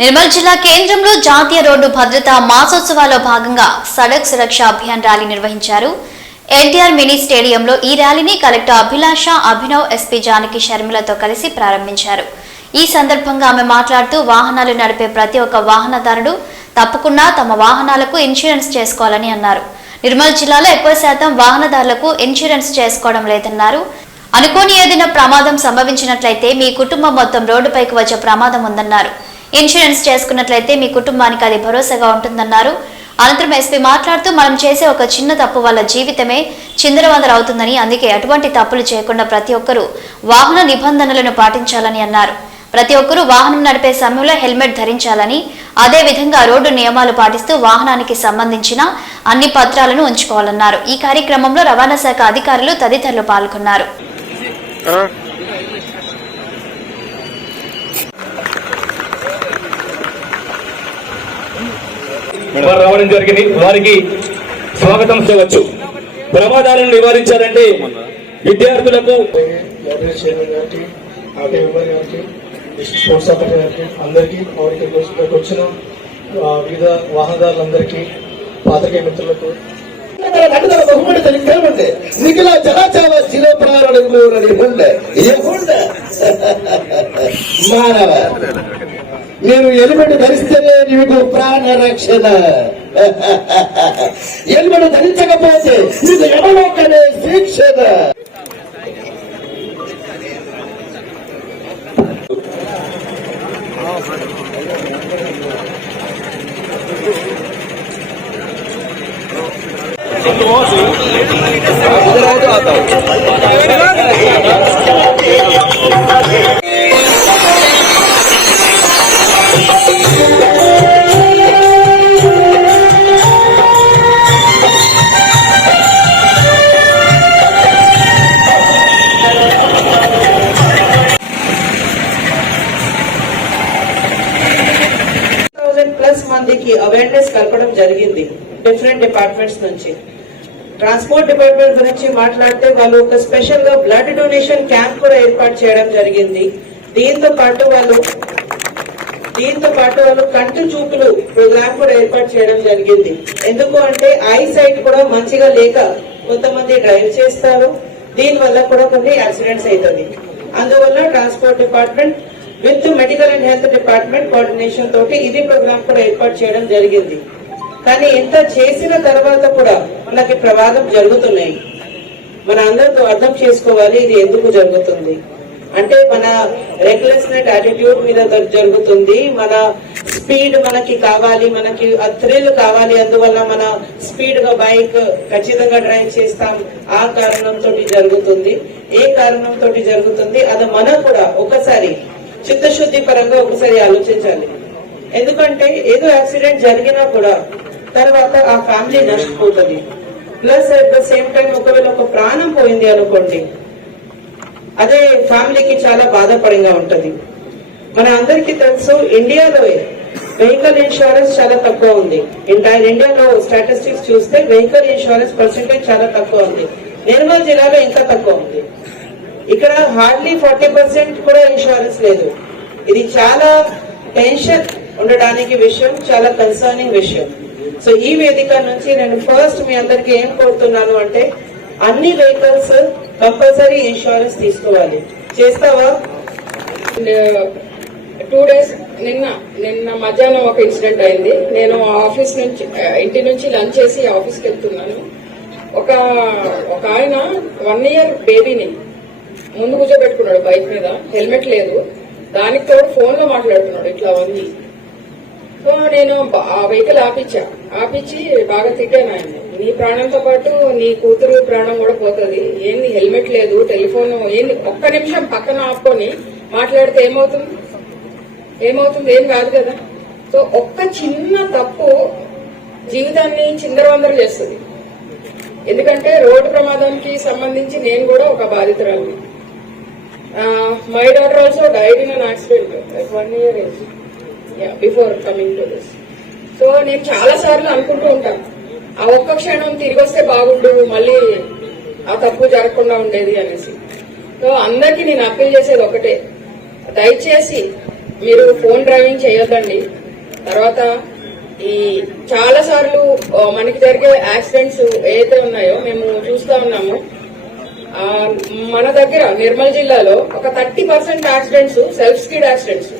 నిర్మల్ జిల్లా కేంద్రంలో జాతీయ రోడ్డు భద్రతా మాసోత్సవాల్లో భాగంగా సడక్ సురక్ష అభియాన్ ర్యాలీ నిర్వహించారు. ఎన్టీఆర్ మినీ స్టేడియంలో ఈ ర్యాలీని కలెక్టర్ అభిలాష అభినవ్, ఎస్పీ జానకి శర్మిలతో కలిసి ప్రారంభించారు. ఈ సందర్భంగా ఆమె మాట్లాడుతూ వాహనాలు నడిపే ప్రతి ఒక్క వాహనదారుడు తప్పకుండా తమ వాహనాలకు ఇన్సూరెన్స్ చేసుకోవాలని అన్నారు. నిర్మల్ జిల్లాలో ఎక్కువ శాతం వాహనదారులకు ఇన్సూరెన్స్ చేసుకోవడం లేదన్నారు. అనుకోని ఏదైనా ప్రమాదం సంభవించినట్లయితే మీ కుటుంబం మొత్తం రోడ్డుపైకి వచ్చే ప్రమాదం ఉందన్నారు. ఇన్సూరెన్స్ చేసుకున్నట్లయితే మీ కుటుంబానికి అది భరోసాగా ఉంటుందన్నారు. అనంతరం ఎస్పీ మాట్లాడుతూ మనం చేసే ఒక చిన్న తప్పు వల్ల జీవితమే చిందరవందర అవుతుందని, అందుకే అటువంటి తప్పులు చేయకుండా ప్రతి ఒక్కరూ వాహన నిబంధనలను పాటించాలని అన్నారు. ప్రతి ఒక్కరూ వాహనం నడిపే సమయంలో హెల్మెట్ ధరించాలని, అదే విధంగా రోడ్డు నియమాలు పాటిస్తూ వాహనానికి సంబంధించిన అన్ని పత్రాలను ఉంచుకోవాలన్నారు. ఈ కార్యక్రమంలో రవాణా శాఖ అధికారులు తదితరులు పాల్గొన్నారు. రావడం జరిగింది. వారికి స్వాగతం చేయవచ్చు. ప్రమాదాలను నివారించాలంటే విద్యార్థులకు స్పోర్ట్స్ ఆపరేటర్కి అందరికీ వచ్చిన వివిధ వాహనదారులందరికీ పాత్రికేయ మిత్రులకు ಬಹುಮತ ಕೇಳ್ಬಂಡೆ ನಿಖಿಲ ಚಲಾಚಾಲ ಜಿಲ್ಲ ಪ್ರಾರಂಭ మానవ నేను హెల్మెట్ ధరిస్తేనే నీకు ప్రాణ రక్షణ, హెల్మెట్ ధరించకపోతే నీకు ఎవరోకనే శిక్షణ. మందికి అవేర్నెస్ కల్పడం జరిగింది. డిఫరెంట్ డిపార్ట్మెంట్స్ నుంచి ట్రాన్స్పోర్ట్ డిపార్ట్మెంట్ గురించి మాట్లాడితే వాళ్ళు ఒక స్పెషల్ గా బ్లడ్ డొనేషన్ క్యాంప్ కూడా ఏర్పాటు చేయడం జరిగింది. దీంతో పాటు వాళ్ళు కంటి చూపులు ప్రోగ్రామ్ కూడా ఏర్పాటు చేయడం జరిగింది. ఎందుకు అంటే ఐ సైట్ కూడా మంచిగా లేక కొంతమంది డ్రైవ్ చేస్తారు, దీని వల్ల కూడా కొన్ని యాక్సిడెంట్స్ అవుతుంది. అందువల్ల transport department with medical and health department coordination తోటి ఇది ప్రోగ్రామ్ కూడా ఏర్పాటు చేయడం జరిగింది. కానీ ఎంత చేసిన తర్వాత కూడా మనకి ప్రమాదం జరుగుతున్నాయి. మన అందరితో అర్థం చేసుకోవాలి ఇది ఎందుకు జరుగుతుంది అంటే మన రెక్లెస్నెస్ యాటిట్యూడ్ మీద జరుగుతుంది. మన స్పీడ్ మనకి కావాలి, మనకి థ్రిల్ కావాలి, అందువల్ల మన స్పీడ్ గా బైక్ ఖచ్చితంగా డ్రైవ్ చేస్తాం. ఆ కారణంతో జరుగుతుంది. ఏ కారణంతో జరుగుతుంది అది మనం కూడా ఒకసారి చిత్తశుద్ధి పరంగా ఒకసారి ఆలోచించాలి. ఎందుకంటే ఏదో యాక్సిడెంట్ జరిగినా కూడా తర్వాత ఆ ఫ్యామిలీ నష్టపోతుంది. Plus at the same time ఒకవేళ ఒక ప్రాణం పోయింది అనుకోండి, అదే ఫ్యామిలీకి చాలా బాధాపడంగా ఉంటది. మన అందరికీ తెలుసు ఇండియాలో వెహికల్ ఇన్సూరెన్స్ చాలా తక్కువ ఉంది. ఎంటైర్ ఇండియాలో స్టాటిస్టిక్స్ చూస్తే వెహికల్ ఇన్సూరెన్స్ పర్సెంటేజ్ చాలా తక్కువ ఉంది. నిర్మల్ జిల్లాలో ఇంకా తక్కువ ఉంది. ఇక్కడ హార్డ్లీ 40% కూడా ఇన్సూరెన్స్ లేదు. ఇది చాలా టెన్షన్ ఉండడానికి విషయం, చాలా కన్సర్నింగ్ విషయం. సో ఈ వేదిక నుంచి నేను ఫస్ట్ మీ అందరికి ఏం కోరుతున్నాను అంటే అన్ని వెహికల్స్ కంపల్సరీ ఇన్సూరెన్స్ తీసుకోవాలి. చేస్తావా? 2 days నిన్న మధ్యాహ్నం ఒక ఇన్సిడెంట్ అయింది. నేను ఆఫీస్ నుంచి ఇంటి నుంచి లంచ్ చేసి ఆఫీస్కి వెళ్తున్నాను. ఒక ఆయన 1 year బేబీని ముందు కూర్చోబెట్టుకున్నాడు బైక్ మీద, హెల్మెట్ లేదు. దానికి తోడు ఫోన్ లో మాట్లాడుతున్నాడు ఇట్లా ఉంది. సో నేను ఆ వెహికల్ ఆపించి బాగా తిట్టాను ఆయన్ని. నీ ప్రాణంతో పాటు నీ కూతురు ప్రాణం కూడా పోతుంది, ఏంది హెల్మెట్ లేదు, టెలిఫోన్ ఏంది, ఒక్క నిమిషం పక్కన ఆపుకొని మాట్లాడితే ఏమవుతుంది? ఏం కాదు కదా. సో ఒక్క చిన్న తప్పు జీవితాన్ని చిందరవందర చేస్తుంది. ఎందుకంటే రోడ్డు ప్రమాదానికి సంబంధించి నేను కూడా ఒక బాధితురాలిని. My daughter also died in an accident at 1 year age before coming to this. So నేను చాలా సార్లు అనుకుంటూ ఉంటాను ఆ ఒక్క క్షణం తిరిగి వస్తే బాగుండు, మళ్ళీ ఆ తప్పు జరగకుండా ఉండేది అనేసి. సో అందరికీ నేను అప్పీల్ చేసేది ఒకటే, దయచేసి మీరు ఫోన్ డ్రైవింగ్ చేయొద్దండి. తర్వాత ఈ చాలా సార్లు మనకి జరిగే యాక్సిడెంట్స్ ఏదైతే ఉన్నాయో మేము చూస్తా ఉన్నాము. మన దగ్గర నిర్మల్ జిల్లాలో ఒక 30% యాక్సిడెంట్స్ సెల్ఫ్ స్కిడ్ యాక్సిడెంట్స్.